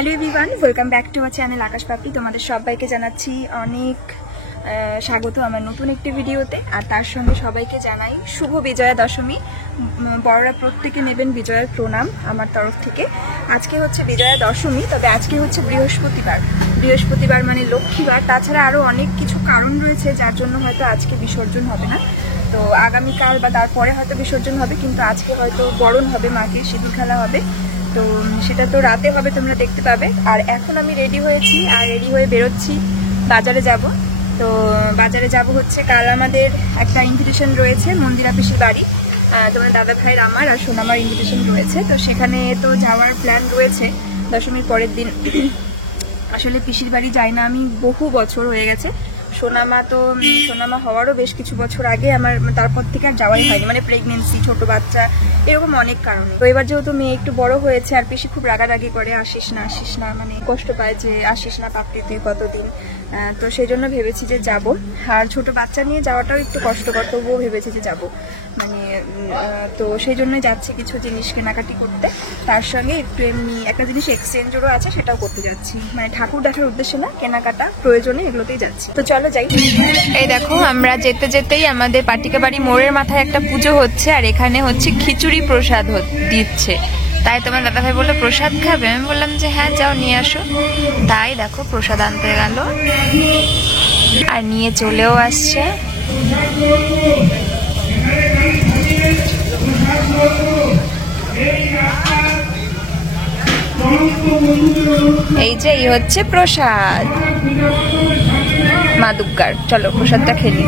Hello everyone, welcome back to our channel Akash Papri. তোমাদের সবাইকে জানাচ্ছি অনেক স্বাগত আমার নতুন একটি ভিডিওতে। আর তার সঙ্গে সবাইকে জানাই শুভ বিজয়া দশমী। বড়রা প্রত্যেকে নেবেন বিজয়ার প্রণাম আমার তরফ থেকে। আজকে হচ্ছে বিজয়া দশমী, তবে আজকে হচ্ছে বৃহস্পতিবার মানে লক্ষ্মীবার। তাছাড়া আরও অনেক কিছু কারণ রয়েছে যার জন্য হয়তো আজকে বিসর্জন হবে না। তো আগামীকাল বা তারপরে হয়তো বিসর্জন হবে, কিন্তু আজকে হয়তো বরণ হবে, মাকে সিঁদুর খেলা হবে। তো সেটা তো রাতে হবে, তোমরা দেখতে পাবে। আর এখন আমি রেডি হয়েছি আর রেডি হয়ে বেরোচ্ছি, বাজারে যাব। তো বাজারে যাব হচ্ছে, কাল আমাদের একটা ইনভিটেশন রয়েছে মন্দিরা পিসির বাড়ি। তোমার দাদা ভাইয়ের আমার আর সোনামার ইনভিটেশন রয়েছে, তো সেখানে তো যাওয়ার প্ল্যান রয়েছে দশমীর পরের দিন। আসলে পিসির বাড়ি যাই না আমি বহু বছর হয়ে গেছে। সোনামা হওয়ারও বেশ কিছু বছর আগে আমার, তারপর থেকে আর যাওয়াই হয়নি, মানে প্রেগনেন্সি, ছোট বাচ্চা, এরকম অনেক কারণে। তো এবার যেহেতু মেয়ে একটু বড় হয়েছে আর পিসি খুব রাগারাগি করে, আসিস না, মানে কষ্ট পায় যে আসিস না পাপড়ি তুই কতদিন। তো সেই জন্য ভেবেছি যে যাব। আর ছোট বাচ্চা নিয়ে যাওয়াটাও একটু কষ্টকর, তবুও ভেবেছি যে যাব, মানে তো সেই জন্যই যাচ্ছি কিছু জিনিস কেনাকাটি করতে। তার সঙ্গে একটু এমনি একটা জিনিস এক্সচেঞ্জেরও আছে, সেটাও করতে যাচ্ছি। মানে ঠাকুর দেখার উদ্দেশ্যে না, কেনাকাটা প্রয়োজনে এগুলোতেই যাচ্ছি। তো চলো যাই। এই দেখো, আমরা যেতে যেতেই আমাদের পাটিকা বাড়ি মোড়ের মাথায় একটা পুজো হচ্ছে, আর এখানে হচ্ছে খিচুড়ি প্রসাদ দিচ্ছে। তাই তোমার দাদাভাই বললো প্রসাদ খাবে, আমি বললাম যে হ্যাঁ যাও নিয়ে আসো। তাই দেখো প্রসাদ আনতে গেল আর নিয়ে চলেও আসছে। এই যে এই হচ্ছে প্রসাদ মা দুর্গার। চলো প্রসাদটা খেলি।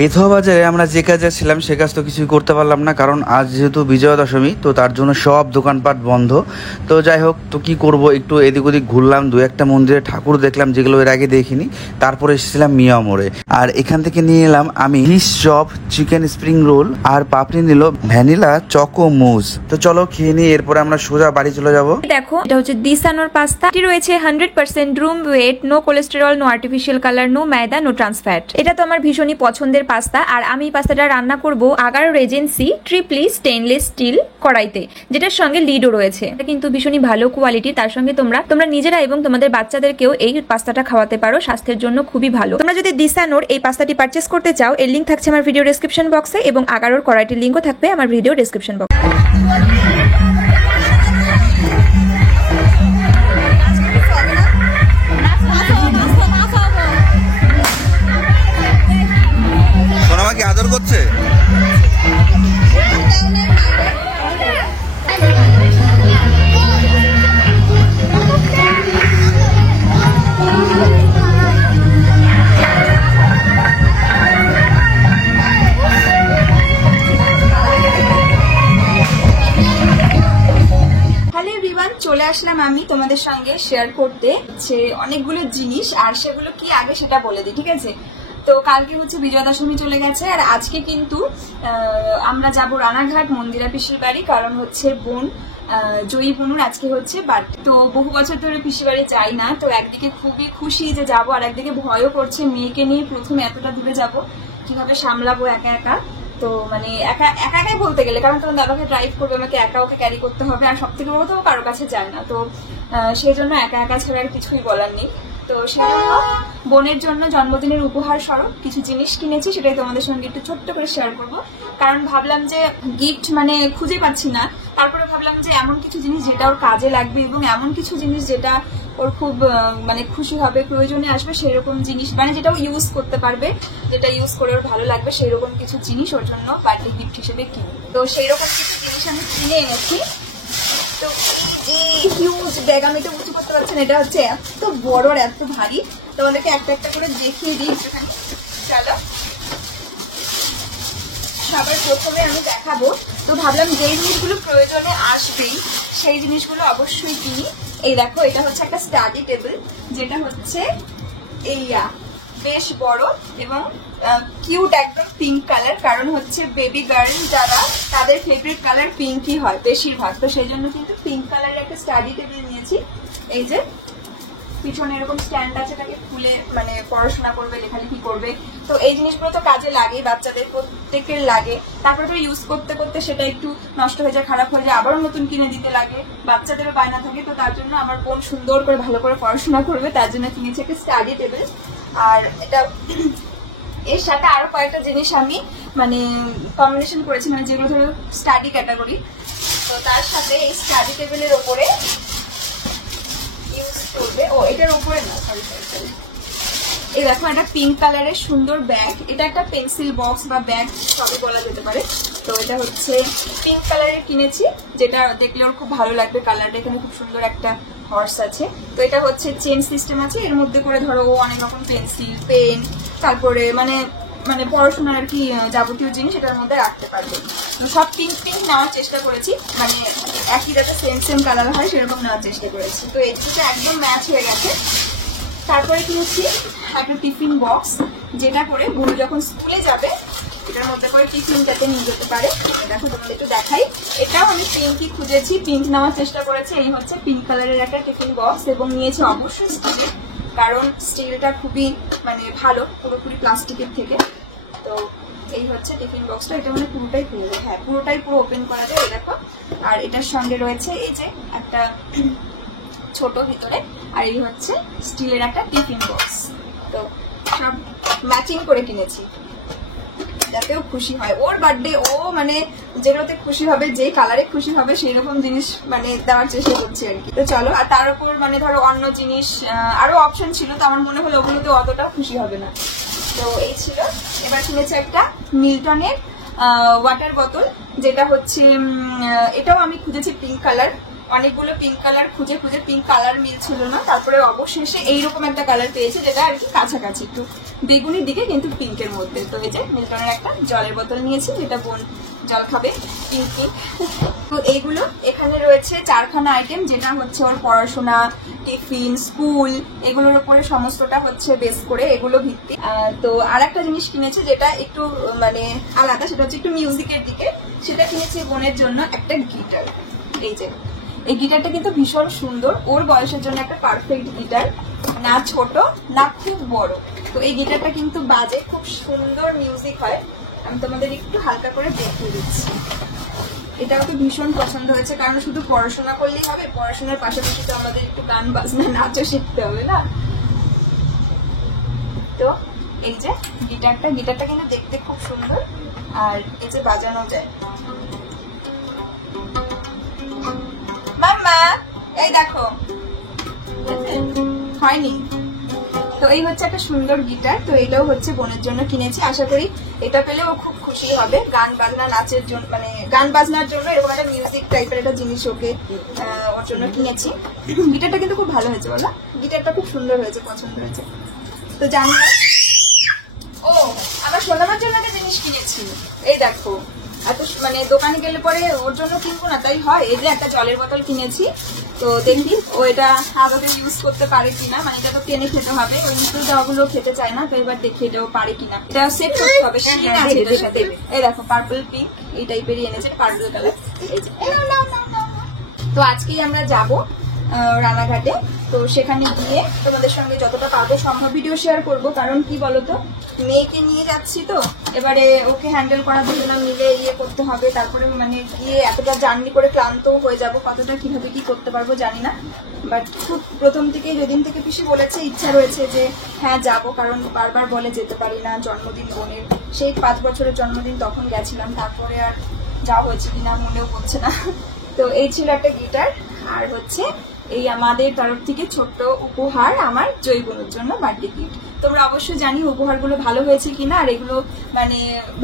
বেথুয়া বাজারে আমরা যে কাজে ছিলাম সে কাজ তো কিছুই করতে পারলাম না, কারণ আজ যেহেতু বিজয়া দশমী, তো তার জন্য সব দোকানপাট বন্ধ। তো যাই হোক, তো কি করব, একটু এদিক ওদিক ঘুরলাম, দু একটা মন্দিরে ঠাকুর দেখলাম যেগুলো এর আগে দেখিনি। তারপরে এসেছিলাম মিয়া মোড়ে, আর এখান থেকে নিয়ে এলাম আমি fish chop, chicken spring roll, আর পাপড়ি নিল ভ্যানিলা চকো মুজ। তো চলো খেয়ে নিই, এরপরে আমরা সোজা বাড়ি চলে যাব। দেখো এটা হচ্ছে দিসানোর পাস্তা। এটি রয়েছে 100% durum wheat, no cholesterol, no artificial colour, no maida, no trans fat. এটা তো আমার ভীষণই পছন্দের পাস্তা। আর আমি পাস্তাটা রান্না করব agar Regency Tripoli stainless steel কড়াইতে, যেটার সঙ্গে লিডও রয়েছে। এটা কিন্তু ভীষণই ভালো কোয়ালিটি। তার সঙ্গে তোমরা নিজেরা এবং তোমাদের বাচ্চাদেরকেও এই পাস্তাটা খাওয়াতে পারো, স্বাস্থ্যের জন্য খুবই ভালো। তোমরা যদি দিসানোর এই পাস্তাটি পারচেস করতে চাও, এর লিঙ্ক থাকছে আমার ভিডিও ডেসক্রিপশন বক্সে, এবং আগারোর কড়াইটির লিঙ্কও থাকবে আমার ভিডিও ডেসক্রিপশন বক্সে। সোনামাকে আদর করছে। চলে আসলাম আমি তোমাদের সঙ্গে শেয়ার করতে অনেকগুলো জিনিস, আর সেগুলো কি আগে সেটা বলে দিই, ঠিক আছে? তো কালকে হচ্ছে বিজয়া দশমী চলে গেছে, আর আজকে কিন্তু আমরা যাব রানাঘাট মন্দিরা পিসির বাড়ি, কারণ হচ্ছে বোন জয়ী বনুর আজকে হচ্ছে বার্থডে। তো বহু বছর ধরে পিসির বাড়ি যাই না, তো একদিকে খুবই খুশি যে যাব, আর একদিকে ভয়ও করছে মেয়েকে নিয়ে প্রথমে এতটা দূরে যাব, কিভাবে সামলাবো একা একা। তো মানে একাই বলতে গেলে, কারণ তোমার দাদাকে ড্রাইভ করবে, আমাকে একা ওকে ক্যারি করতে হবে, আর সব থেকে বড় তো কারোর কাছে যায় না, তো সেই জন্য একা একা ছাড়া আর কিছুই বলার নেই। তো সেই জন্য বোনের জন্য জন্মদিনের উপহার স্বরূপ কিছু জিনিস কিনেছি, সেটাই তোমাদের সঙ্গে একটু ছোট্ট করে শেয়ার করব। কারণ ভাবলাম যে গিফট মানে খুঁজে পাচ্ছি না, তারপরে ভাবলাম যে এমন কিছু জিনিস যেটা ওর কাজে লাগবে এবং এমন কিছু জিনিস যেটা ওর খুব মানে খুশি হবে, প্রয়োজনে আসবে, সেরকম জিনিস, মানে যেটা ও ইউজ করতে পারবে, যেটা ইউজ করে ওর ভালো লাগবে, সেরকম কিছু জিনিস ওর জন্য বার্থডে গিফট হিসেবে কিনি। তো সেইরকম কিছু জিনিস আমি কিনে এনেছি। তো এই হিউজ ব্যাগ, আমি তো বুঝতে করতে পারছি না, এটা হচ্ছে এত বড় আর এত ভারী। তোমাদেরকে একটা একটা করে দেখিয়ে দিই একটুখানি। চলো, সবার প্রথমে আমি দেখাবো। তো ভাবলাম যেই জিনিসগুলো প্রয়োজনে আসবেই সেই জিনিসগুলো অবশ্যই কিনি। এই দেখো, এটা হচ্ছে একটা স্টাডি টেবিল, যেটা হচ্ছে এই বেশ বড় এবং কিউট, একদম পিঙ্ক কালার, কারণ হচ্ছে বেবি গার্ল যারা তাদের ফেভারিট কালার পিঙ্কই হয় বেশিরভাগ, তো সেই জন্য কিন্তু পিঙ্ক কালারের একটা স্টাডি টেবিল নিয়েছি। এই যে পিছনে এরকম স্ট্যান্ড আছে, তাকে খুলে মানে পড়াশোনা করবে, লেখালেখি করবে, তো এই জিনিসগুলো তো কাজে লাগে, বাচ্চাদের প্রত্যেকের লাগে। তারপরে তো ইউজ করতে করতে সেটা একটু নষ্ট হয়ে যায়, খারাপ হয়ে যায়, আবারও নতুন কিনে দিতে লাগে, বাচ্চাদেরও বায়না থাকে। তো তার জন্য আমার বোন সুন্দর করে ভালো করে পড়াশোনা করবে, তার জন্য কিনেছি একটা স্টাডি টেবিল। আর এটা এর সাথে আরো কয়েকটা জিনিস আমি মানে কম্বিনেশন করেছি, মানে যেগুলো ধরো স্টাডি ক্যাটাগরি। তো তার সাথে এই স্টাডি টেবিলের ওপরে ইউজ করবে, এটার উপরে না, সরি, এই দেখো একটা পিঙ্ক কালারের সুন্দর ব্যাগ, এটা একটা পেন্সিল বক্স বা ব্যাগ সবই বলা যেতে পারে। তো এটা হচ্ছে পিঙ্ক কালারের কিনেছি, যেটা দেখলে ওর খুব ভালো লাগবে কালারটা। এখানে খুব সুন্দর একটা হর্স আছে। তো এটা হচ্ছে চেন সিস্টেম আছে, এর মধ্যে করে ধরো ও অনেক রকম পেন্সিল, পেন, তারপরে মানে মানে পড়াশোনার আর কি যাবতীয় জিনিস এটার মধ্যে রাখতে পারবে। সব পিঙ্ক পিঙ্ক নেওয়ার চেষ্টা করেছি, মানে একই যাতে সেম সেম কালার হয় সেরকম নেওয়ার চেষ্টা করেছি। তো এই দুটো একদম ম্যাচ হয়ে গেছে। তারপরে কিনেছি একটা টিফিন বক্স, যেটা করে বুনু যখন স্কুলে যাবে এটার মধ্যে করে টিফিন যাতে নিয়ে যেতে পারে। দেখো তোমাদের একটু দেখাই, এটাও আমি পিঙ্কই খুঁজেছি, পিঙ্ক নেওয়ার চেষ্টা করেছি। এই হচ্ছে পিঙ্ক কালারের একটা টিফিন বক্স, এবং নিয়েছি অবশ্যই স্টিলের, কারণ স্টিলটা খুবই মানে ভালো পুরোপুরি প্লাস্টিকের থেকে। তো এই হচ্ছে টিফিন বক্সটা, এটা মানে পুরোটাই খুলে যায়, হ্যাঁ পুরোটাই পুরো ওপেন করা যায়, এই দেখো। আর এটার সঙ্গে রয়েছে এই যে একটা ছোট ভিতরে, আর এই হচ্ছে স্টিলের একটা টিফিন বক্স। তো সব ম্যাচিং করে কিনেছি যাতেও খুশি হয়, ওর বার্থডে ও মানে যেটাতে খুশি হবে, যে কালারে খুশি হবে সেই রকম জিনিস মানে দেওয়ার চেষ্টা করছি আর কি। তো চলো, আর তার উপর মানে ধরো অন্য জিনিস আরো অপশন ছিল, তো আমার মনে হলো ওগুলোতে অতটাও খুশি হবে না। তো এই ছিল। এবার কিনেছে একটা মিল্টনের ওয়াটার বোতল, যেটা হচ্ছে এটাও আমি খুঁজেছি পিঙ্ক কালার, অনেকগুলো পিঙ্ক কালার খুঁজে খুঁজে পিঙ্ক কালার মিলছিল না, তারপরে অবশেষে এইরকম একটা কালার পেয়েছে, যেটা আর কি কাছাকাছি একটু বেগুনির দিকে কিন্তু পিঙ্কের মধ্যে। তো এই যে মিল্টনের একটা জলের বোতল নিয়েছি, যেটা বোন জল খাবে পিঙ্ক পিঙ্ক। তো এইগুলো এখানে রয়েছে 4খানা আইটেম, যেটা হচ্ছে ওর পড়াশোনা, টিফিন, স্কুল, এগুলোর উপরে সমস্তটা হচ্ছে বেস করে এগুলো ভিত্তি। তো আর একটা জিনিস কিনেছে যেটা একটু মানে আলাদা, সেটা হচ্ছে একটু মিউজিকের দিকে, সেটা কিনেছি বোনের জন্য একটা গিটার। এই যে এই গিটারটা কিন্তু ভীষণ সুন্দর, ওর বয়সের জন্য একটা পারফেক্ট গিটার, না ছোট না খুব বড়। তো এই গিটারটা কিন্তু বাজে খুব সুন্দর মিউজিক হয়, আমি তোমাদের একটু হালকা করে দেখিয়ে দিচ্ছি। এটাও তো ভীষণ পছন্দ হয়েছে, কারণ শুধু পড়াশোনা করলেই হবে, পড়াশোনার পাশাপাশি তো আমাদের একটু গান বাজনা নাচও শিখতে হবে না। তো এই যে গিটারটা কিন্তু দেখতে খুব সুন্দর, আর এই যে বাজানো যায়। মাম্মা এই দেখো হয়নি। তো এই হচ্ছে একটা সুন্দর গিটার, তো এটাও হচ্ছে বোনের জন্য কিনেছি, আশা করি এটা পেলে ও খুব খুশি হবে। গান বাজনা নাচের জন্য মানে গান বাজনার জন্য এরকম একটা মিউজিক টাইপের একটা জিনিস ওকে ওর জন্য কিনেছি। গিটারটা কিন্তু খুব ভালো হয়েছে, বলো গিটারটা খুব সুন্দর হয়েছে, পছন্দ হয়েছে। তো জানি আমার সোনামার জন্য একটা জিনিস কিনেছি, এই দেখো এত মানে দোকানে গেলে পরে ওর জন্য কিনবো না, তাই হয়। এই যে একটা জলের বোতল কিনেছি, তো দেখি ও এটা আদতে ইউজ করতে পারে কিনা, মানে এটা তো কিনে খেতে হবে, ওই মিষ্টি দেওয়াগুলো খেতে চায় না, তো এবার দেখি এটাও পারে কিনা। এটা সেট করতে হবে, শিং আছে এটার সাথে। এই দেখো পার্পল পিঙ্ক এই টাইপেরই এনেছে, পার্পল কালার। এই যে তো আজকেই আমরা যাবো রানাঘাটে, তো সেখানে গিয়ে তোমাদের সঙ্গে যতটা পারবো সম্ভব ভিডিও শেয়ার করব। কারণ কি বলতো, মেয়েকে নিয়ে যাচ্ছি তো, এবারে ওকে হ্যান্ডেল করার জন্য মিলে ইয়ে করতে হবে, তারপরে মানে গিয়ে এতটা জার্নি করে ক্লান্তও হয়ে যাব, কতটা কিভাবে কি করতে পারবো জানি না। বাট খুব প্রথম থেকে যেদিন থেকে পিসি বলেছে ইচ্ছা রয়েছে যে হ্যাঁ যাবো, কারণ বারবার বলে যেতে পারি না, জন্মদিন বোনের, সেই 5 বছরের জন্মদিন তখন গেছিলাম, তারপরে আর যাওয়া হয়েছে কিনা মনেও পড়ছে না। তো এই ছিল একটা গিটার, আর হচ্ছে এই আমাদের তরফ থেকে ছোট্ট উপহার আমার জৈবনের জন্য বার্থডে গিফট। তোমরা অবশ্যই জানি উপহারগুলো ভালো হয়েছে কিনা, আর এগুলো মানে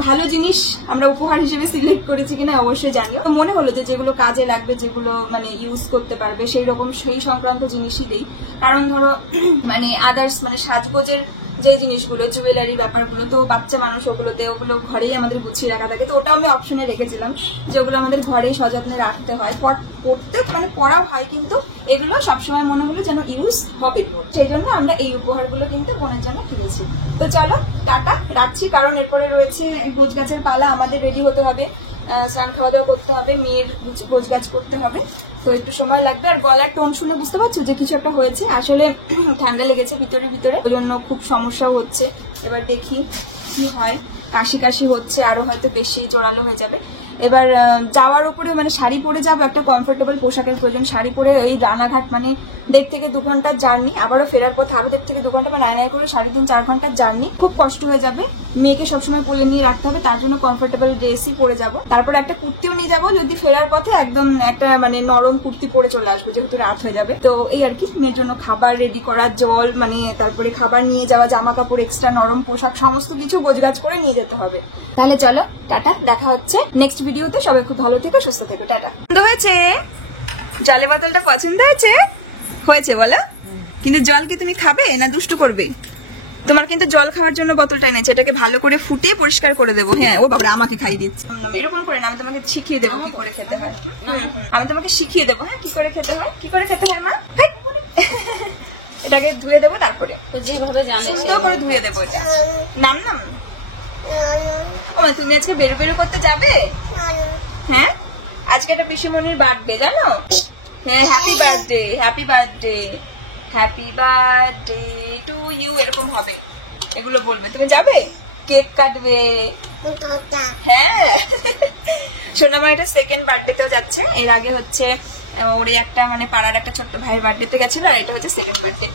ভালো জিনিস আমরা উপহার হিসেবে সিলেক্ট করেছি কিনা অবশ্যই জানিও। তো মনে হলো যে যেগুলো কাজে লাগবে, যেগুলো মানে ইউজ করতে পারবে, সেই রকম সেই সংক্রান্ত জিনিসই দেই। কারণ ধরো মানে আদার্স মানে সাজগোজের যে জিনিসগুলো, জুয়েলারি ব্যাপারগুলো, তো বাচ্চা মানুষ ওগুলোতে, ওগুলো ঘরেই আমাদের গুছিয়ে রাখা থাকে, তো ওটাও আমি অপশনে রেখেছিলাম যে ওগুলো আমাদের ঘরেই সযত্নে রাখতে হয়, পড়তে মানে পড়াও হয়, কিন্তু এগুলো সবসময় মনে হলো যেন ইউজ হবে, সেই জন্য আমরা এই উপহারগুলো কিন্তু বোনের জন্য কিনেছি। তো চলো টাটা, রাখছি, কারণ এরপরে রয়েছে গোছ গাছের পালা, আমাদের রেডি হতে হবে, স্নান খাওয়া দাওয়া করতে হবে, মেয়ের গোছ গাছ করতে হবে, তো একটু সময় লাগবে। আর গলার টোন শুনে বুঝতে পারছো যে কিছু একটা হয়েছে, আসলে ঠান্ডা লেগেছে ভিতরে, ওই জন্য খুব সমস্যাও হচ্ছে। এবার দেখি কি হয়, কাশি হচ্ছে, আরো হয়তো বেশি জোরালো হয়ে যাবে। এবার যাওয়ার উপরে মানে শাড়ি পরে যাবো, একটা কমফোর্টেবল পোশাকের প্রয়োজন, শাড়ি পরে ওই রানাঘাট মানে 1.5 থেকে 2 ঘন্টার জার্নি, আবারও ফেরার পথে আরো 1.5 থেকে 2 ঘন্টা, বা নাই করে 3.5-4 ঘন্টার জার্নি, খুব কষ্ট হয়ে যাবে। মেয়েকে সবসময় কোলে নিয়ে রাখতে হবে, তার জন্য কমফোর্টেবল ড্রেসই পরে যাবো, তারপর একটা কুর্তিও নিয়ে যাবো, যদি ফেরার পথে একদম একটা মানে নরম কুর্তি পরে চলে আসবো, যেহেতু রাত হয়ে যাবে। তো এই আর কি, মেয়ের জন্য খাবার রেডি করা, জল মানে তারপরে খাবার নিয়ে যাওয়া, জামা কাপড়, এক্সট্রা নরম পোশাক, সমস্ত কিছু গোছগাছ করে নিয়ে যেতে হবে। তাহলে চলো টাটা, দেখা হচ্ছে নেক্সট ভিডিওতে। সবাই খুব ভালো থেকো, সুস্থ থেকো, টাটা। পছন্দ হয়েছে? জলের বোতলটা পছন্দ হয়েছে? হয়েছে বলো। কিন্তু জল কি তুমি খাবে না দুষ্টু করবে? তোমার কিন্তু জল খাওয়ার জন্য বোতলটা এনেছে, এটাকে ভালো করে ফুটিয়ে পরিষ্কার করে দেবো। হ্যাঁ, ও বাবা আমাকে খাইয়ে দিচ্ছে, এরকম করে না, আমি তোমাকে শিখিয়ে দেবো কি করে খেতে হয়। আমি তোমাকে শিখিয়ে দেবো, হ্যাঁ কি করে খেতে হয়, কি করে খেতে হয় মা। এটাকে ধুয়ে দেবো, তারপরে যেভাবে সুন্দর করে ধুয়ে দেবো। এটা নাম নাম ও মা, তুমি আজকে বেরো করতে যাবে? হ্যাঁ, আজকে একটা পিসিমণির বার্থডে, জানো? হ্যাঁ, happy birthday, happy birthday, happy birthday to you, এরকম হবে, এগুলো বলবে। তুমি যাবে, কেক কাটবে? হ্যাঁ, সোনামা এটা সেকেন্ড বার্থডেতেও যাচ্ছে। এর আগে হচ্ছে ওর একটা মানে পাড়ার একটা ছোট্ট ভাইয়ের বার্থডেতে গেছিল, আর এটা হচ্ছে সেকেন্ড বার্থডে।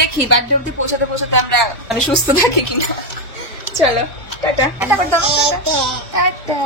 দেখি বার্থডে অব্দি পৌঁছাতে আমরা মানে সুস্থ থাকি কিনা। চলো টাটা, টাটা।